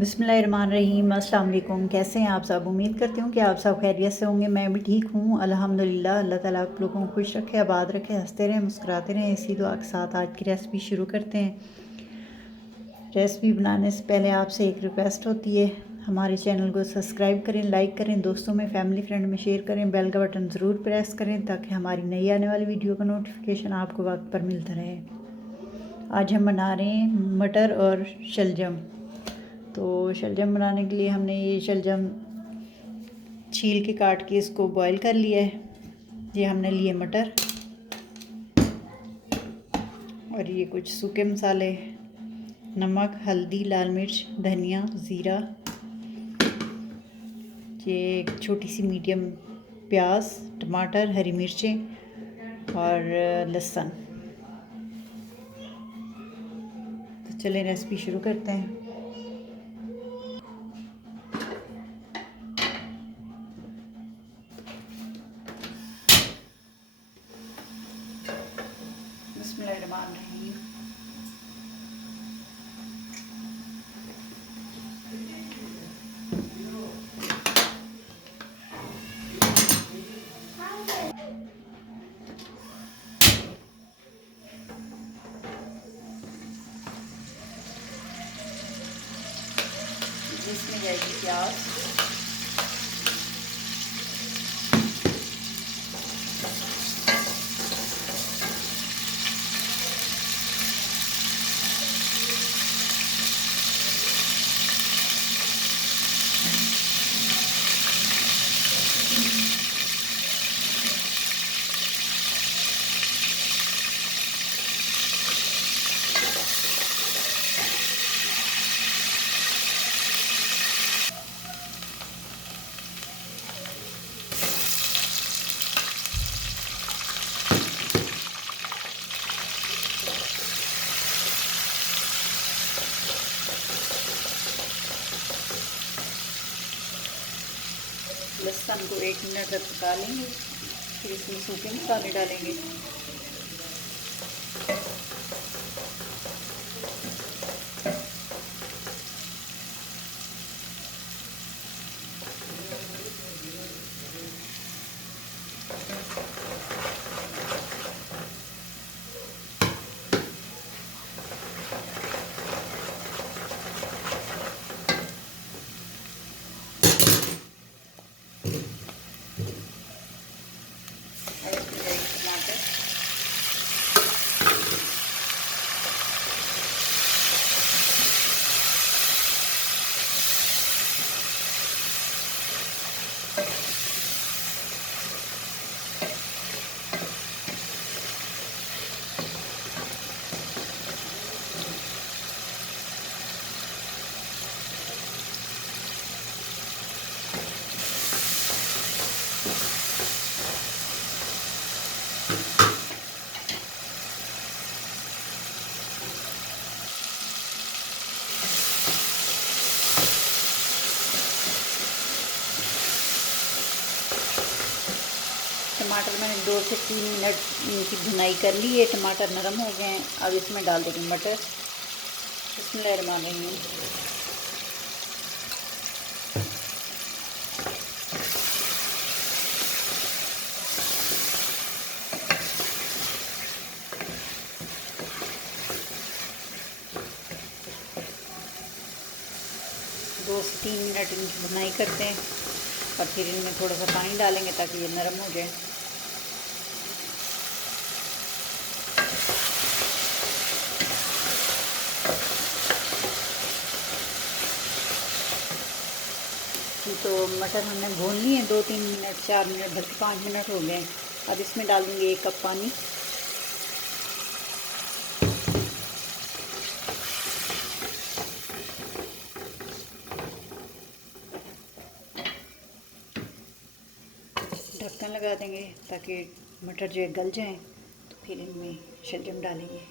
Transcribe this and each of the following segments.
बिस्मिल्लाहिर्रहमानिर्रहीम। अस्सलाम वालेकुम। कैसे हैं आप सब? उम्मीद करती हूँ कि आप सब खैरियत से होंगे। मैं भी ठीक हूँ अल्हम्दुलिल्लाह। अल्लाह ताला आप लोगों को खुश रखे, आबाद रखे, हंसते रहें, मुस्कुराते रहें। इसी दुआ के साथ आज की रेसिपी शुरू करते हैं। रेसिपी बनाने से पहले आपसे एक रिक्वेस्ट होती है, हमारे चैनल को सब्सक्राइब करें, लाइक करें, दोस्तों में, फैमिली फ्रेंड में शेयर करें, बेल का बटन ज़रूर प्रेस करें ताकि हमारी नई आने वाली वीडियो का नोटिफिकेशन आपको वक्त पर मिलता रहे। आज हम बना रहे हैं मटर और शलजम। तो शलजम बनाने के लिए हमने ये शलजम छील के काट के इसको बॉईल कर लिया है। ये हमने लिए मटर और ये कुछ सूखे मसाले, नमक, हल्दी, लाल मिर्च, धनिया, ज़ीरा, ये एक छोटी सी मीडियम प्याज, टमाटर, हरी मिर्चें और लहसुन। तो चलें रेसिपी शुरू करते हैं। बिस्मिल्लाहिर्रहमानिर्रहीम। इसमें जाएगी प्याज, लहसुन को 1 मिनट तक पका लेंगे, फिर इसमें सूखे मसाले डालेंगे। और इसमें जाएगी टमाटर, टमाटर मैंने 2 से 3 मिनट की भुनाई कर ली है। टमाटर नरम हो गए हैं। अब इसमें डाल देंगे मटर। बिस्मिल्लाहिर्रहमानिर्रहीम। दो से 3 मिनट इनकी भुनाई करते हैं और फिर इनमें थोड़ा सा पानी डालेंगे ताकि ये नरम हो जाए। तो मटर हमने भून लिए 2-3 मिनट, 4 मिनट, बल्कि 5 मिनट हो गए। अब इसमें डाल देंगे 1 कप पानी। ढक्कन लगा देंगे ताकि मटर जो है गल जाएं। तो फिर इनमें शलजम डालेंगे।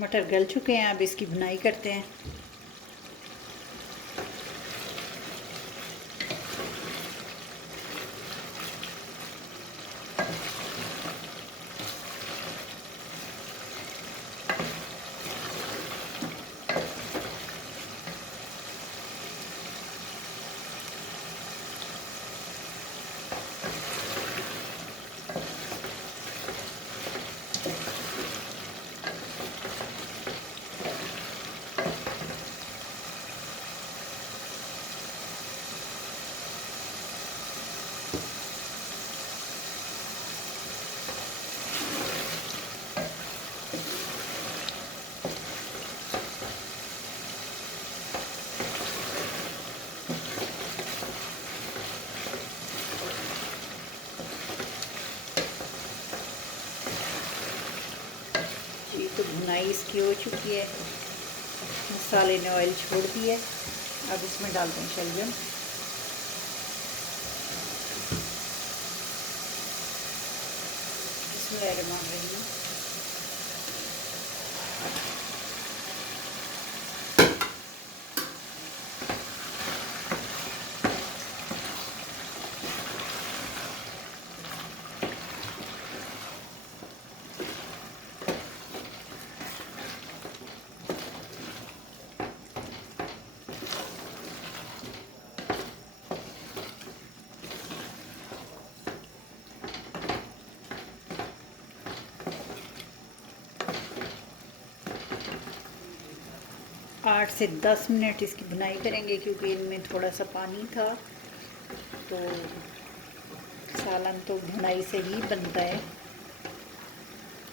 मटर गल चुके हैं, अब इसकी भुनाई करते हैं। जी तो भुनाई इसकी हो चुकी है, मसाले ने ऑयल छोड़ दिया। अब इसमें डालते हैं शलजम। बिस्मिल्लाहिर्रहमानिर्रहीम। आठ से 10 मिनट इसकी भुनाई करेंगे, क्योंकि इनमें थोड़ा सा पानी था। तो सालन तो भुनाई से ही बनता है।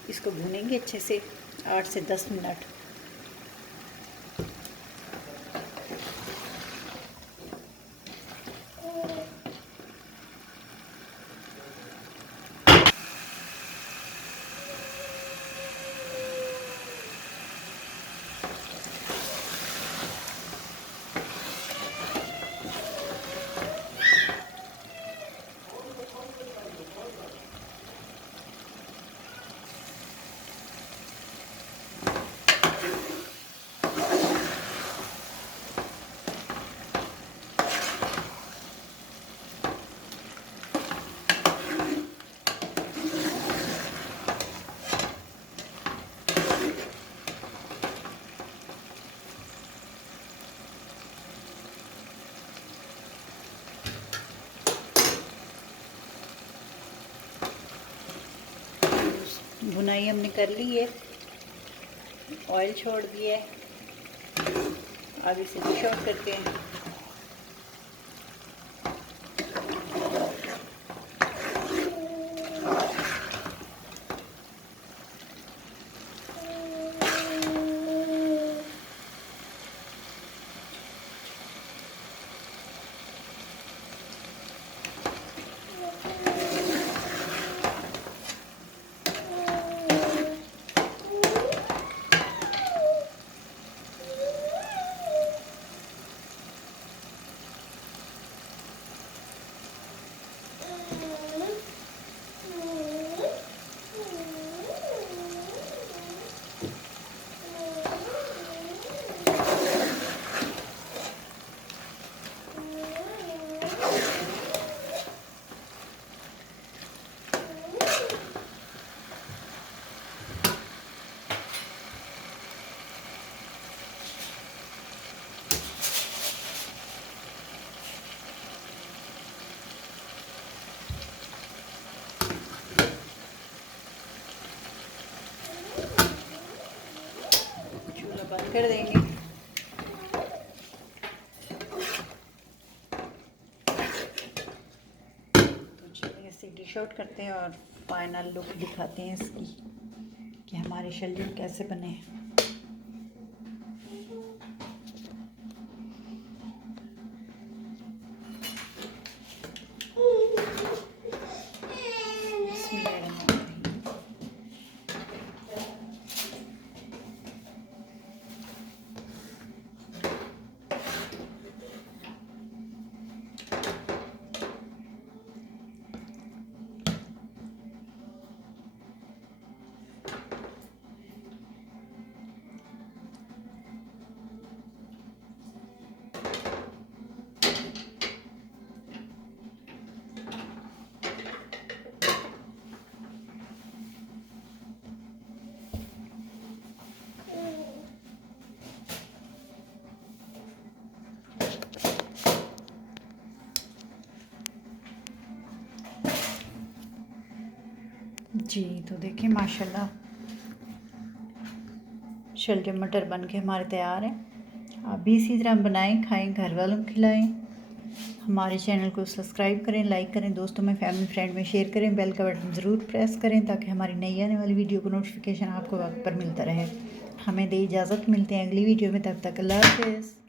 इसको भुनेंगे अच्छे से 8 से 10 मिनट। भुनाई हमने कर ली है, ऑयल छोड़ दिया है। अब इसे डिश आउट करते हैं। चूल्हा बंद कर देंगे। तो चलिए इसे डिश आउट करते हैं और फाइनल लुक दिखाते हैं इसकी कि हमारे शलजम कैसे बने हैं। जी तो देखिए माशाल्लाह छोले मटर बन के हमारे तैयार हैं। आप भी इसी तरह बनाएं, खाएं, घर वालों को खिलाएं। हमारे चैनल को सब्सक्राइब करें, लाइक करें, दोस्तों में, फैमिली फ्रेंड में शेयर करें, बेल का बटन ज़रूर प्रेस करें ताकि हमारी नई आने वाली वीडियो को नोटिफिकेशन आपको वक्त पर मिलता रहे। हमें दे इजाज़त, मिलते हैं अगली वीडियो में, तब तक अल्लाह हाफ़िज़।